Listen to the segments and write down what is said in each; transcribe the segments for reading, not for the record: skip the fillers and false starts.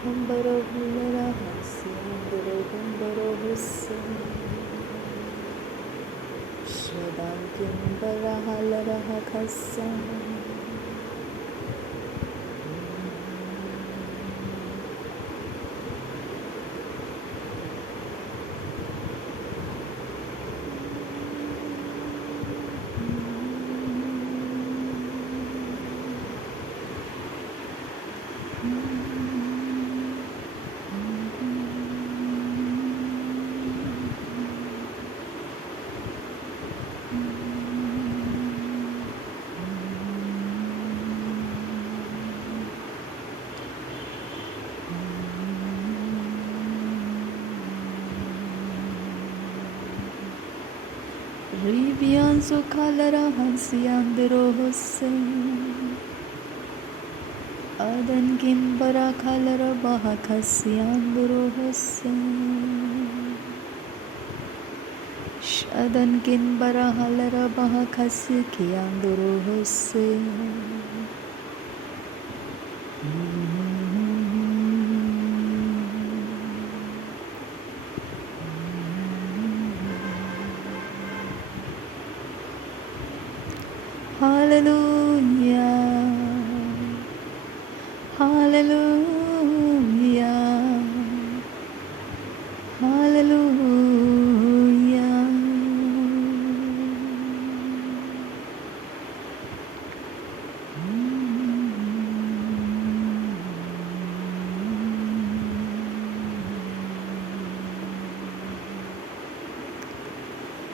खम्बरहुलरहस्यन्दरगम्बरहुस्य श्रदां किम्बरहलरहखस्यम् Rivianzo kalarahasyanderohose Adan gimbara kalarabahakasyanderohose Shadan gimbara halarabahakasyanderohose Hallelujah, hallelujah, hallelujah.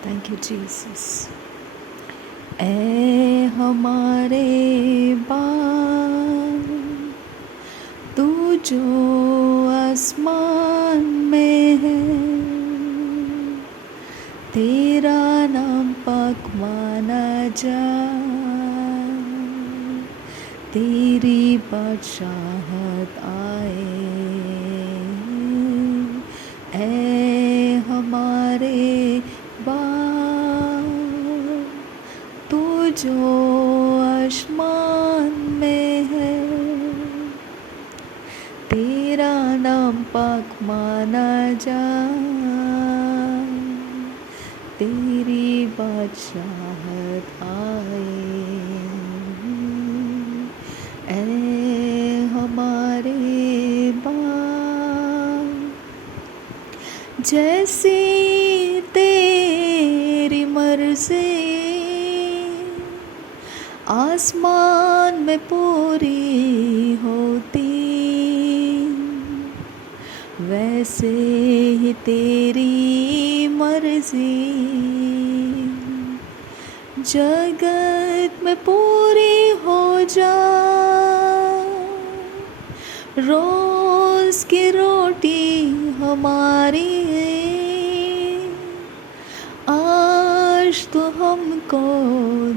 Thank you, Jesus. ऐ हमारे बाप तू जो आसमान में है तेरा नाम पाक माना जाए तेरी बादशाहत आए ऐ हमारे जो आसमान में है तेरा नाम पाक माना जाए तेरी बादशाहत आए ऐ हमारे बाप जैसी तेरी मर्जी आसमान में पूरी होती वैसे ही तेरी मर्जी जगत में पूरी हो जाए रोज की रोटी हमारी आज तो हमको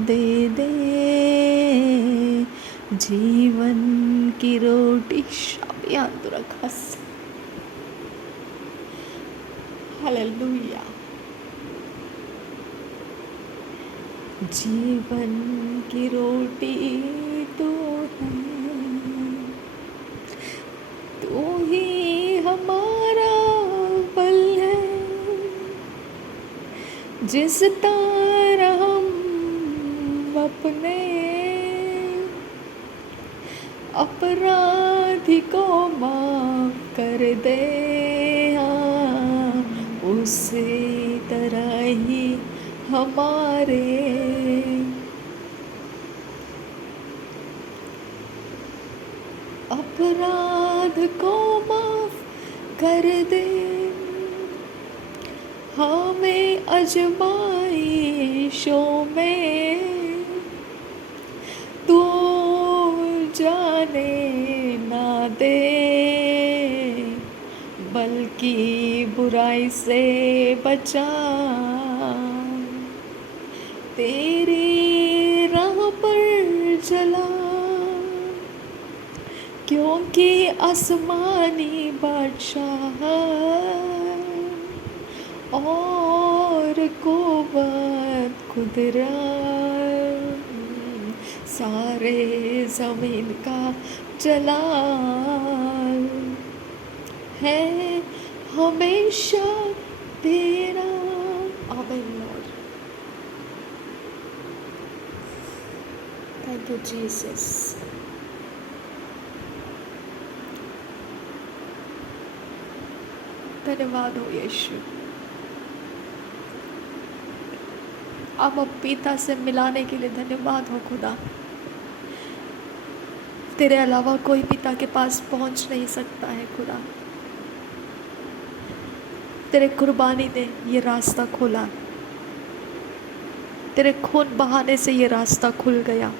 दे दे जीवन की रोटी शाबियांदुरखस हालेलुया जीवन की रोटी तू है तू ही हमारा बल है जिस तरह हम अपने अपराधी को माफ कर दे उसी तरह ही हमारे अपराध को माफ कर दे हमें आजमाइशों में तू जाने ना दे बल्कि बुराई से बचा तेरी राह पर चला क्योंकि आसमानी बादशाह और कुव्वत कुदरत सारे ज़मीन का जलाल है हमेशा तेरा। आमीन लॉर्ड, थैंक यू जीसस। धन्यवाद हो यीशु। अब पिता से मिलाने के लिए धन्यवाद हो खुदा। तेरे अलावा कोई पिता के पास पहुंच नहीं सकता है खुदा। तेरे कुर्बानी ने ये रास्ता खोला, तेरे खून बहाने से ये रास्ता खुल गया,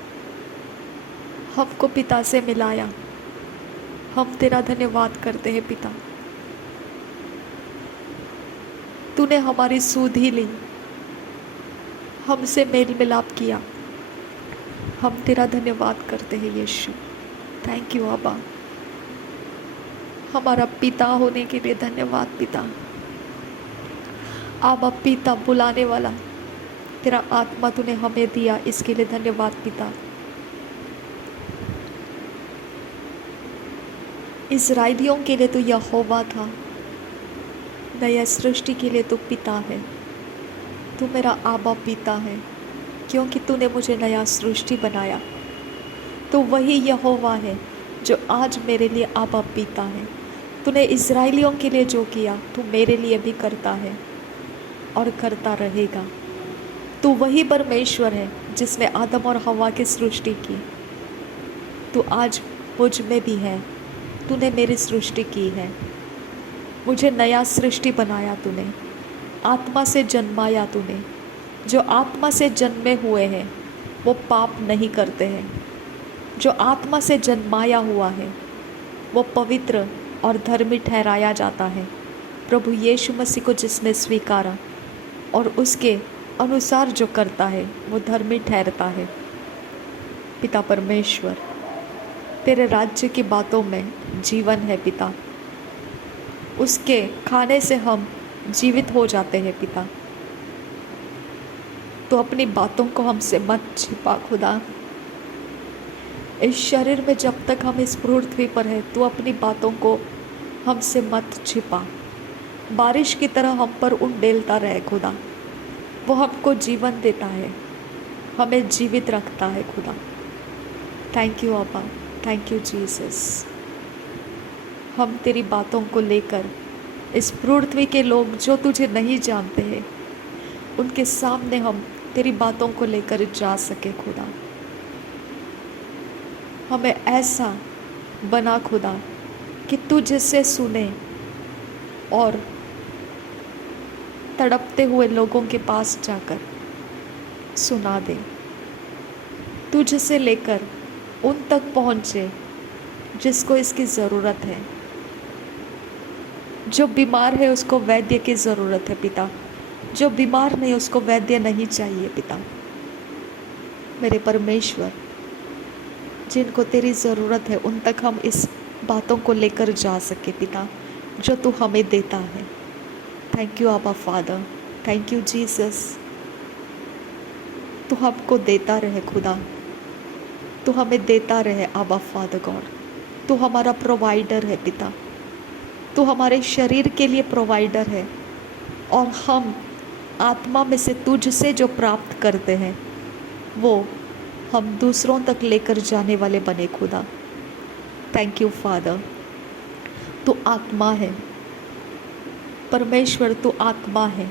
हमको पिता से मिलाया। हम तेरा धन्यवाद करते हैं पिता। तूने हमारी सुधि ली, हमसे मेल मिलाप किया। हम तेरा धन्यवाद करते हैं यीशु। थैंक यू अब्बा, हमारा पिता होने के लिए धन्यवाद पिता। अब्बा पिता बुलाने वाला तेरा आत्मा तूने हमें दिया, इसके लिए धन्यवाद पिता। इस्राएलियों के लिए तो यहोवा था, नया सृष्टि के लिए तो पिता है। तू मेरा आबा पिता है, क्योंकि तूने मुझे नया सृष्टि बनाया। तो वही यहोवा है जो आज मेरे लिए आबा पिता है। तूने इस्राएलियों के लिए जो किया तू मेरे लिए भी करता है और करता रहेगा। तू वही परमेश्वर है जिसने आदम और हवा की सृष्टि की। तू आज मुझ में भी है। तूने मेरी सृष्टि की है, मुझे नया सृष्टि बनाया तूने, आत्मा से जन्माया तूने। जो आत्मा से जन्मे हुए हैं वो पाप नहीं करते हैं। जो आत्मा से जन्माया हुआ है वो पवित्र और धर्मी ठहराया जाता है। प्रभु यीशु मसीह को जिसने स्वीकारा और उसके अनुसार जो करता है वो धर्मी ठहरता है। पिता परमेश्वर, तेरे राज्य की बातों में जीवन है पिता। उसके खाने से हम जीवित हो जाते हैं पिता। तो अपनी बातों को हमसे मत छिपा खुदा। इस शरीर में जब तक हम इस पृथ्वी पर है तो अपनी बातों को हमसे मत छिपा। बारिश की तरह हम पर उंडेलता रहे खुदा। वो हमको जीवन देता है, हमें जीवित रखता है खुदा। थैंक यू अब्बा, थैंक यू जीसस। हम तेरी बातों को लेकर इस पृथ्वी के लोग जो तुझे नहीं जानते हैं उनके सामने हम तेरी बातों को लेकर जा सके खुदा। हमें ऐसा बना खुदा कि तू जिससे सुने और तड़पते हुए लोगों के पास जाकर सुना दे। तुझसे लेकर उन तक पहुँचे जिसको इसकी ज़रूरत है। जो बीमार है उसको वैद्य की ज़रूरत है पिता। जो बीमार नहीं उसको वैद्य नहीं चाहिए पिता। मेरे परमेश्वर, जिनको तेरी ज़रूरत है उन तक हम इस बातों को लेकर जा सके पिता, जो तू हमें देता है। थैंक यू आबा फादर, थैंक यू जीसस। तू हमको देता रहे खुदा, तू हमें देता रहे आबा फादर गॉड। तू हमारा प्रोवाइडर है पिता। तू हमारे शरीर के लिए प्रोवाइडर है और हम आत्मा में से तुझसे जो प्राप्त करते हैं वो हम दूसरों तक लेकर जाने वाले बने खुदा। Thank you father. तू आत्मा है परमेश्वर, तू आत्मा है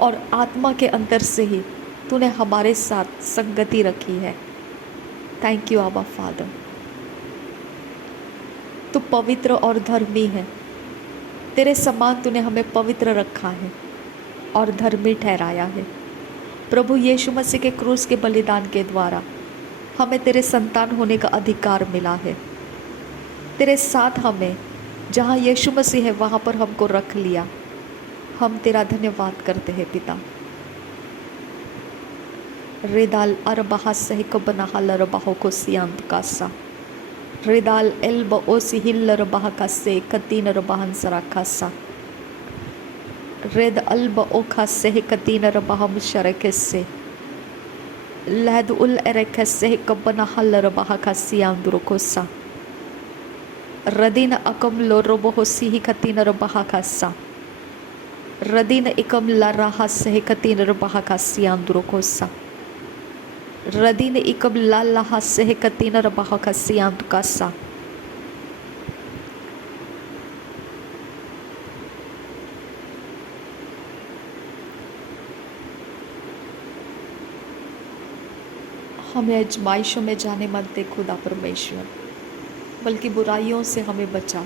और आत्मा के अंदर से ही तूने हमारे साथ संगति रखी है। थैंक यू आबा फादर। तू पवित्र और धर्मी है। तेरे समान तूने हमें पवित्र रखा है और धर्मी ठहराया है। प्रभु यीशु मसीह के क्रूस के बलिदान के द्वारा हमें तेरे संतान होने का अधिकार मिला है। तेरे साथ हमें जहाँ यीशु मसीह है वहाँ पर हमको रख लिया। हम तेरा धन्यवाद करते हैं पिता। रेदाल अरबहा सहिको बनाहल रबाहो को सियांत कासा रेदाल एल्ब ओसी हिल रबाह कासे कतीन रबाहन सरा कासा रेद अल्ब ओखा से कतीन रबाह मुशरकसे लहद उल एरकसे कबना हल रबाह का सियांदुरकोसा रदिन अकम लो रोबो सिही कतीन रबहा कासा रदिन इकम ला राहा सहे कतीन रबहा कासियांदुरो कोसा रदिन इकम ला लाहा सहे कतीन रबहा कासियांदु कासा। हमें आजमाइशों में जाने मत दे खुदा परमेश्वर, बल्कि बुराइयों से हमें बचा।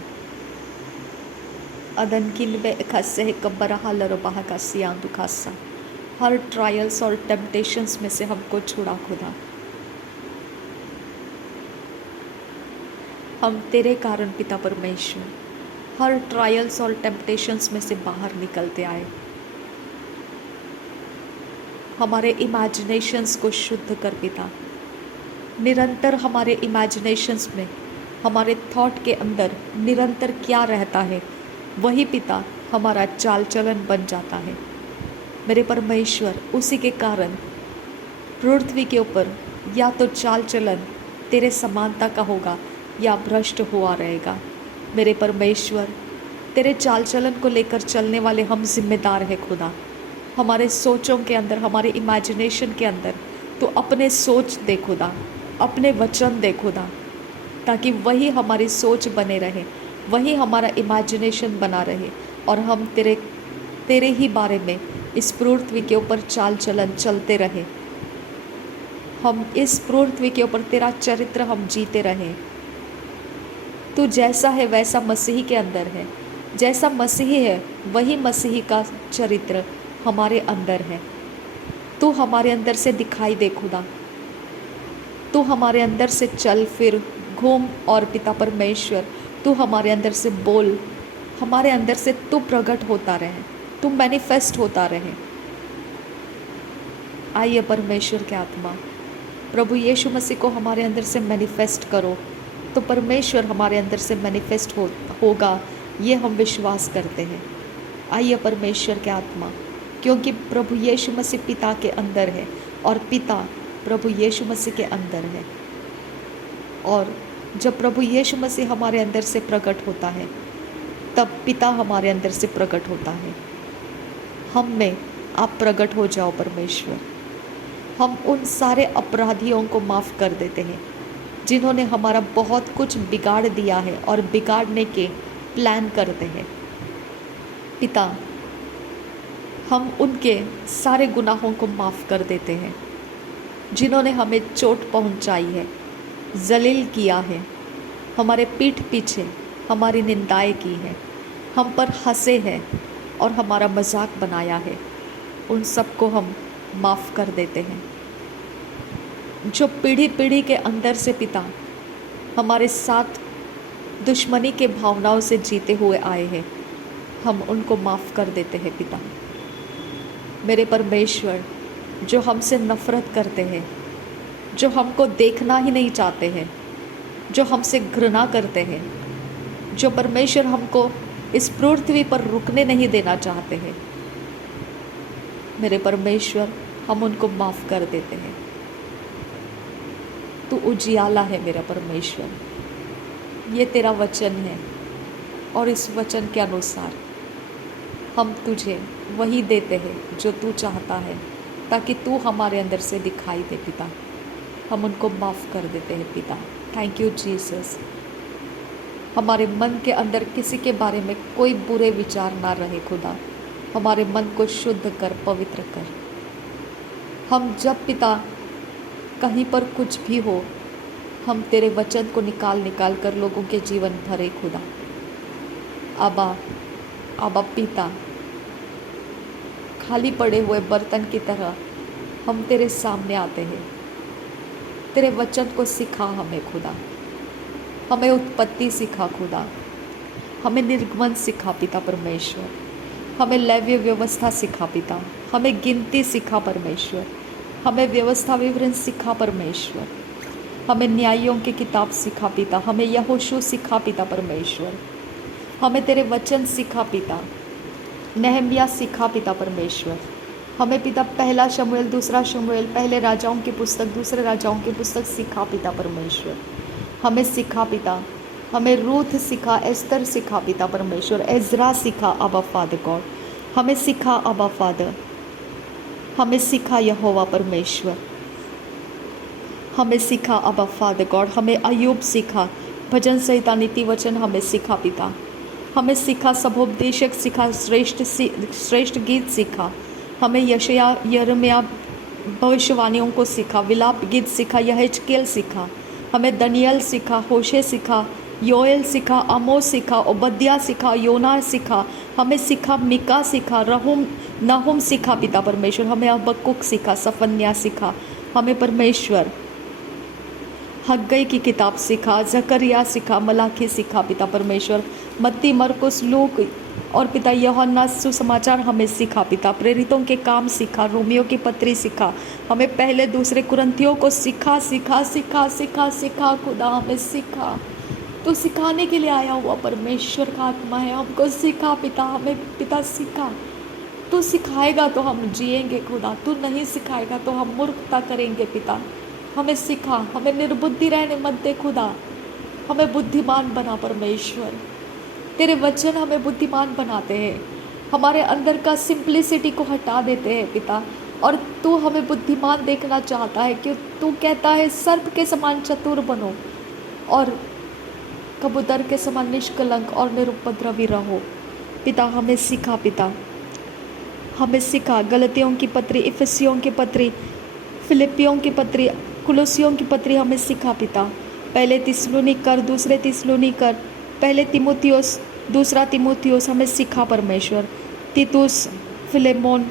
अदन किन में खसे कब्बरहा लरबाहा का सियांदु खासा। हर ट्रायल्स और टेम्पटेशंस में से हमको छुड़ा खुदा। हम तेरे कारण पिता परमेश्वर हर ट्रायल्स और टेम्पटेशंस में से बाहर निकलते आए। हमारे इमेजिनेशंस को शुद्ध कर पिता। निरंतर हमारे इमेजिनेशंस में, हमारे थॉट के अंदर निरंतर क्या रहता है, वही पिता हमारा चाल चलन बन जाता है। मेरे परमेश्वर, उसी के कारण पृथ्वी के ऊपर या तो चाल चलन तेरे समानता का होगा या भ्रष्ट हुआ रहेगा। मेरे परमेश्वर, तेरे चाल चलन को लेकर चलने वाले हम जिम्मेदार हैं खुदा। हमारे सोचों के अंदर, हमारे इमेजिनेशन के अंदर तो अपने सोच दे खुदा, अपने वचन दे खुदा, ताकि वही हमारी सोच बने रहे, वही हमारा इमेजिनेशन बना रहे और हम तेरे ही बारे में इस पृथ्वी के ऊपर चाल चलन चलते रहे। हम इस पृथ्वी के ऊपर तेरा चरित्र हम जीते रहे। तू जैसा है वैसा मसीही के अंदर है, जैसा मसीही है वही मसीही का चरित्र हमारे अंदर है। तू हमारे अंदर से दिखाई दे खुदा, तू हमारे अंदर से चल फिर घूम और पिता परमेश्वर तू हमारे अंदर से बोल, हमारे अंदर से तू प्रकट होता रहे, तू मैनिफेस्ट होता रहे। आइए परमेश्वर के आत्मा, प्रभु यीशु मसीह को हमारे अंदर से मैनिफेस्ट करो, तो परमेश्वर हमारे अंदर से मैनिफेस्ट होगा, ये हम विश्वास करते हैं। आइए परमेश्वर के आत्मा, क्योंकि प्रभु यीशु मसीह पिता के अंदर है और पिता प्रभु यीशु मसीह के अंदर है। और जब प्रभु यीशु मसीह हमारे अंदर से प्रकट होता है, तब पिता हमारे अंदर से प्रकट होता है। हम में आप प्रकट हो जाओ परमेश्वर। हम उन सारे अपराधियों को माफ़ कर देते हैं जिन्होंने हमारा बहुत कुछ बिगाड़ दिया है और बिगाड़ने के प्लान करते हैं। पिता, हम उनके सारे गुनाहों को माफ़ कर देते हैं जिन्होंने हमें चोट पहुंचाई है, जलील किया है, हमारे पीठ पीछे हमारी निंदाएं की हैं, हम पर हंसे हैं और हमारा मजाक बनाया है। उन सबको हम माफ़ कर देते हैं। जो पीढ़ी पीढ़ी के अंदर से पिता हमारे साथ दुश्मनी के भावनाओं से जीते हुए आए हैं, हम उनको माफ़ कर देते हैं पिता। मेरे परमेश्वर, जो हमसे नफ़रत करते हैं, जो हमको देखना ही नहीं चाहते हैं, जो हमसे घृणा करते हैं, जो परमेश्वर हमको इस पृथ्वी पर रुकने नहीं देना चाहते हैं, मेरे परमेश्वर, हम उनको माफ़ कर देते हैं। तू उजियाला है मेरा परमेश्वर, ये तेरा वचन है और इस वचन के अनुसार हम तुझे वही देते हैं जो तू चाहता है, ताकि तू हमारे अंदर से दिखाई दे पिता। हम उनको माफ़ कर देते हैं पिता। Thank you Jesus. हमारे मन के अंदर किसी के बारे में कोई बुरे विचार ना रहे खुदा। हमारे मन को शुद्ध कर, पवित्र कर। हम जब पिता कहीं पर कुछ भी हो, हम तेरे वचन को निकाल निकाल कर लोगों के जीवन भरे खुदा। आबा आबा पिता, खाली पड़े हुए बर्तन की तरह हम तेरे सामने आते हैं। तेरे वचन को सिखा हमें खुदा, हमें उत्पत्ति सिखा खुदा, हमें निर्गमन सिखा पिता परमेश्वर, हमें लैव्य व्यवस्था सिखा पिता, हमें गिनती सिखा परमेश्वर, हमें व्यवस्था विवरण सिखा परमेश्वर, हमें न्यायों की किताब सिखा पिता, हमें यहोशू सिखा पिता परमेश्वर, हमें तेरे वचन सिखा पिता, नहम्याह सिखा पिता परमेश्वर, हमें पिता पहला शमूएल, दूसरा शमूएल, पहले राजाओं की पुस्तक, दूसरे राजाओं की पुस्तक सिखा पिता परमेश्वर, हमें सिखा पिता हमें रूथ सिखा, एस्तर सिखा पिता परमेश्वर, एजरा सिखा अबा फादर गॉड, हमें सिखा अबा फादर, हमें सिखा यहोवा परमेश्वर, हमें सिखा अबा फादर गॉड, हमें अय्यूब सिखा, भजन संहिता नीति वचन हमें सिखा पिता, हमें सिखा सभोपदेशक सिखा, श्रेष्ठ गीत सिखा, हमें यशाया यिर्मयाह भविष्यवाणियों को सिखा, विलाप गीत सिखा, यहेजकेल सिखा, हमें दनियल सिखा, होशे सिखा, योएल सिखा, आमोस सिखा, ओबद्याह सिखा, योना सिखा, हमें सिखा, मिका सिखा, नहुम सिखा पिता परमेश्वर, हमें हबक्कुक सिखा, सफन्याह सिखा, हमें परमेश्वर हग्गई की किताब सिखा, जकरिया सिखा, मलाकी सिखा पिता परमेश्वर, मत्ती मरकुस लूक और पिता यूहन्ना सुसमाचार हमें सिखा पिता, प्रेरितों के काम सिखा, रोमियो की पत्री सिखा, हमें पहले दूसरे कुरंथियों को सिखा सिखा सिखा सिखा सिखा खुदा हमें सिखा। तो सिखाने के लिए आया हुआ परमेश्वर का आत्मा है, हमको सिखा पिता, हमें पिता सिखा। तू सिखाएगा तो हम जिएंगे खुदा, तू नहीं सिखाएगा तो हम मूर्खता करेंगे पिता। हमें सिखा, हमें निर्बुद्धि रहने मत दे खुदा, हमें बुद्धिमान बना परमेश्वर। तेरे वचन हमें बुद्धिमान बनाते हैं, हमारे अंदर का सिंप्लिसिटी को हटा देते हैं पिता, और तू हमें बुद्धिमान देखना चाहता है कि तू कहता है सर्प के समान चतुर बनो और कबूतर के समान निष्कलंक और निरुपद्रवी रहो पिता। हमें सिखा पिता, हमें सिखा। गलतियों की पत्री, इफिसियों की पत्री, फिलिपियों की पत्री, कुलुसियों की पत्री हमें सिखा पिता। पहले थिस्सलुनीकर, दूसरे थिस्सलुनीकर, पहले तिमुथियुस, दूसरा तिमुथियुस हमें सिखा परमेश्वर। तीतुस, फिलेमोन,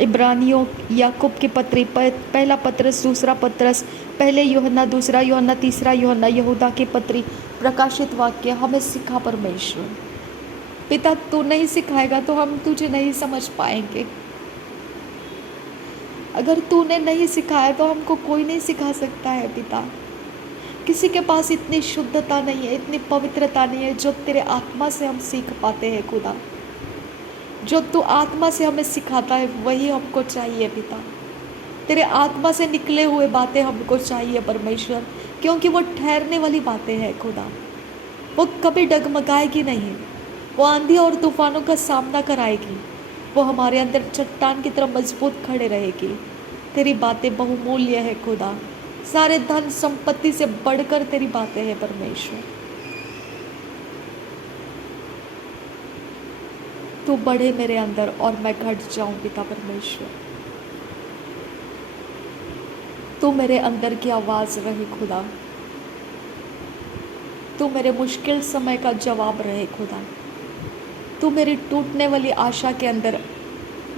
इब्रानियों, याकूब की पत्री, पहला पत्रस, दूसरा पत्रस, पहले यूहन्ना, दूसरा यूहन्ना, तीसरा यूहन्ना, यहूदा की पत्री, प्रकाशित वाक्य हमें सिखा परमेश्वर। पिता तू नहीं सिखाएगा तो हम तुझे नहीं समझ पाएंगे। अगर तूने नहीं सिखाया तो हमको कोई नहीं सिखा सकता है पिता। किसी के पास इतनी शुद्धता नहीं है, इतनी पवित्रता नहीं है जो तेरे आत्मा से हम सीख पाते हैं खुदा। जो तू आत्मा से हमें सिखाता है वही हमको चाहिए पिता। तेरे आत्मा से निकले हुए बातें हमको चाहिए परमेश्वर, क्योंकि वो ठहरने वाली बातें हैं खुदा। वो कभी डगमगाएगी नहीं, वो आंधी और तूफानों का सामना कराएगी, वो हमारे अंदर चट्टान की तरह मजबूत खड़े रहेगी। तेरी बातें बहुमूल्य है खुदा, सारे धन संपत्ति से बढ़कर तेरी बातें हैं परमेश्वर। तू बढ़े मेरे अंदर और मैं घट जाऊं पिता परमेश्वर। तू मेरे अंदर की आवाज़ रहे खुदा, तू मेरे मुश्किल समय का जवाब रहे खुदा। तू मेरी टूटने वाली आशा के अंदर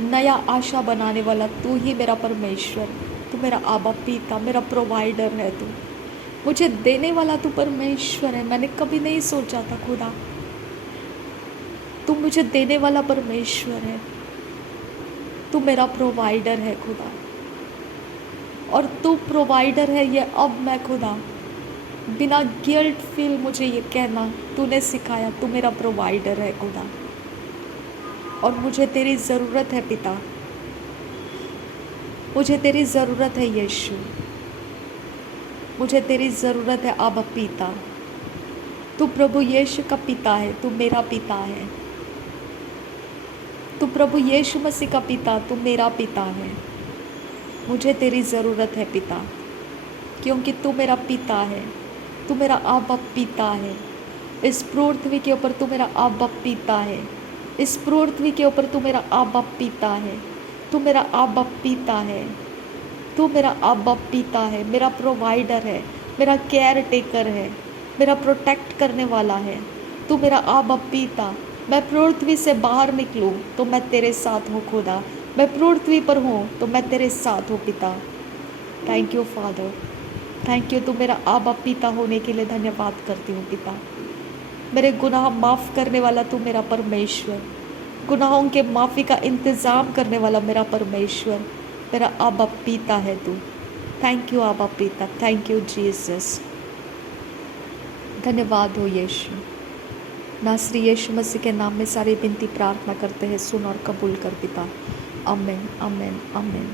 नया आशा बनाने वाला तू ही मेरा परमेश्वर। तू मेरा आबा पिता, मेरा प्रोवाइडर है। तू मुझे देने वाला तू परमेश्वर है। मैंने कभी नहीं सोचा था खुदा, तू मुझे देने वाला परमेश्वर है। तू मेरा प्रोवाइडर है खुदा, और तू प्रोवाइडर है ये अब मैं खुदा बिना गिल्ट फील मुझे ये कहना तूने सिखाया। तू मेरा प्रोवाइडर है खुदा, और मुझे तेरी ज़रूरत है पिता, मुझे तेरी ज़रूरत है यीशु, मुझे तेरी ज़रूरत है आबा पिता। तू प्रभु यीशु का पिता है, तू मेरा पिता है। तू प्रभु यीशु मसीह का पिता, तू मेरा पिता है। मुझे तेरी ज़रूरत है पिता, क्योंकि तू मेरा पिता है, तू मेरा आबा पिता है। इस पृथ्वी के ऊपर तू मेरा आबा पिता है, इस पृथ्वी के ऊपर तू मेरा आबा पिता है। तू मेरा आबा पिता है, तू मेरा आबा पिता है, मेरा प्रोवाइडर है, मेरा केयर टेकर है, मेरा प्रोटेक्ट करने वाला है। तू मेरा आबा पिता। मैं पृथ्वी से बाहर निकलूँ तो मैं तेरे साथ हूँ खुदा, मैं पृथ्वी पर हूँ तो मैं तेरे साथ हूँ पिता। Thank you father, thank you. तू मेरा आबा पिता होने के लिए धन्यवाद करती हूँ पिता। मेरे गुनाह माफ़ करने वाला तू मेरा परमेश्वर, गुनाहों के माफ़ी का इंतज़ाम करने वाला मेरा परमेश्वर, मेरा आबा पिता है तू। थैंक यू आबा पिता, थैंक यू जीसस। धन्यवाद हो यीशु। नासरी यीशु मसीह के नाम में सारी विनती प्रार्थना करते हैं, सुन और कबूल कर पिता। आमीन आमीन आमीन।